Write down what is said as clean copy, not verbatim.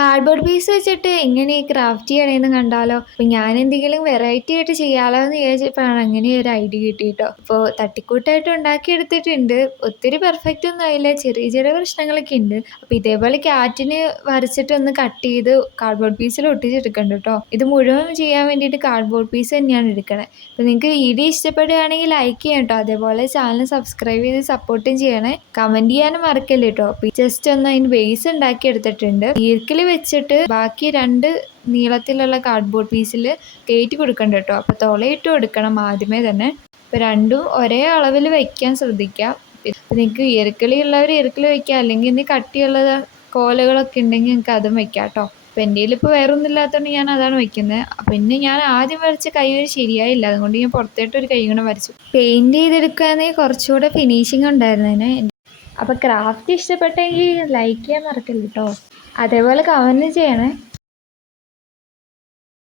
Cardboard piece വെച്ചിട്ട് എങ്ങനെ craft ചെയ്യണേന്ന് കണ്ടാലോ? അപ്പൊ ഞാൻ എന്തെങ്കിലും വെറൈറ്റി ആയിട്ട് ചെയ്യാലോ എന്ന് വിചാരിച്ചപ്പോഴാണ് അങ്ങനെ ഒരു ഐഡിയ കിട്ടിയിട്ടോ. അപ്പോൾ തട്ടിക്കൂട്ടായിട്ട് ഉണ്ടാക്കിയെടുത്തിട്ടുണ്ട്. ഒത്തിരി പെർഫെക്റ്റ് ഒന്നും ആയില്ല, ചെറിയ ചെറിയ പ്രശ്നങ്ങളൊക്കെ ഉണ്ട്. അപ്പൊ ഇതേപോലെ ക്യാറ്റിന് വരച്ചിട്ട് ഒന്ന് കട്ട് ചെയ്ത് കാർഡ്ബോർഡ് പീസിൽ ഒട്ടിച്ചെടുക്കണ്ട കേട്ടോ. ഇത് മുഴുവൻ ചെയ്യാൻ വേണ്ടിയിട്ട് കാർഡ്ബോർഡ് പീസ് തന്നെയാണ് എടുക്കണേ. അപ്പൊ നിങ്ങൾക്ക് വീഡിയോ ഇഷ്ടപ്പെടുകയാണെങ്കിൽ ലൈക്ക് ചെയ്യാം കേട്ടോ. അതേപോലെ ചാനൽ സബ്സ്ക്രൈബ് ചെയ്ത് സപ്പോർട്ടും ചെയ്യണേ. കമന്റ് ചെയ്യാനും മറക്കല്ലേ കേട്ടോ. ജസ്റ്റ് ഒന്ന് അതിന് ബേസ് ഉണ്ടാക്കി എടുത്തിട്ടുണ്ട്. ഈർക്കിൽ വെച്ചിട്ട് ബാക്കി 2 നീളത്തിലുള്ള കാർഡ്ബോർഡ് പീസിൽ കയറ്റി കൊടുക്കണ്ട കേട്ടോ. അപ്പോൾ തുളയിട്ട് കൊടുക്കണം ആദ്യമേ തന്നെ. അപ്പോൾ രണ്ടും ഒരേ അളവിൽ വയ്ക്കാൻ ശ്രദ്ധിക്കാം. നിങ്ങൾക്ക് ഈർക്കിളി ഉള്ളവർ ഈർക്കിൽ വയ്ക്കുക, അല്ലെങ്കിൽ ഇനി കട്ടിയുള്ള കോലകളൊക്കെ ഉണ്ടെങ്കിൽ നിങ്ങൾക്ക് അതും വയ്ക്കാം കേട്ടോ. അപ്പോൾ എൻ്റെ ഇപ്പോൾ വേറെ ഒന്നും ഇല്ലാത്തതുകൊണ്ട് ഞാൻ അതാണ് വയ്ക്കുന്നത്. പിന്നെ ഞാൻ ആദ്യം വരച്ച കൈ ശരിയായില്ല, അതുകൊണ്ട് ഞാൻ പുറത്തേട്ടൊരു കൈ കൂടെ വരച്ചു. പെയിൻറ് ചെയ്തെടുക്കുകയാണെങ്കിൽ കുറച്ചുകൂടെ ഫിനിഷിങ് ഉണ്ടായിരുന്നേനെ. അപ്പോൾ ക്രാഫ്റ്റ് ഇഷ്ടപ്പെട്ടെങ്കിൽ ലൈക്ക് ചെയ്യാൻ മറക്കല്ല കേട്ടോ. അതേപോലെ കമൻറ്റ് ചെയ്യണേ.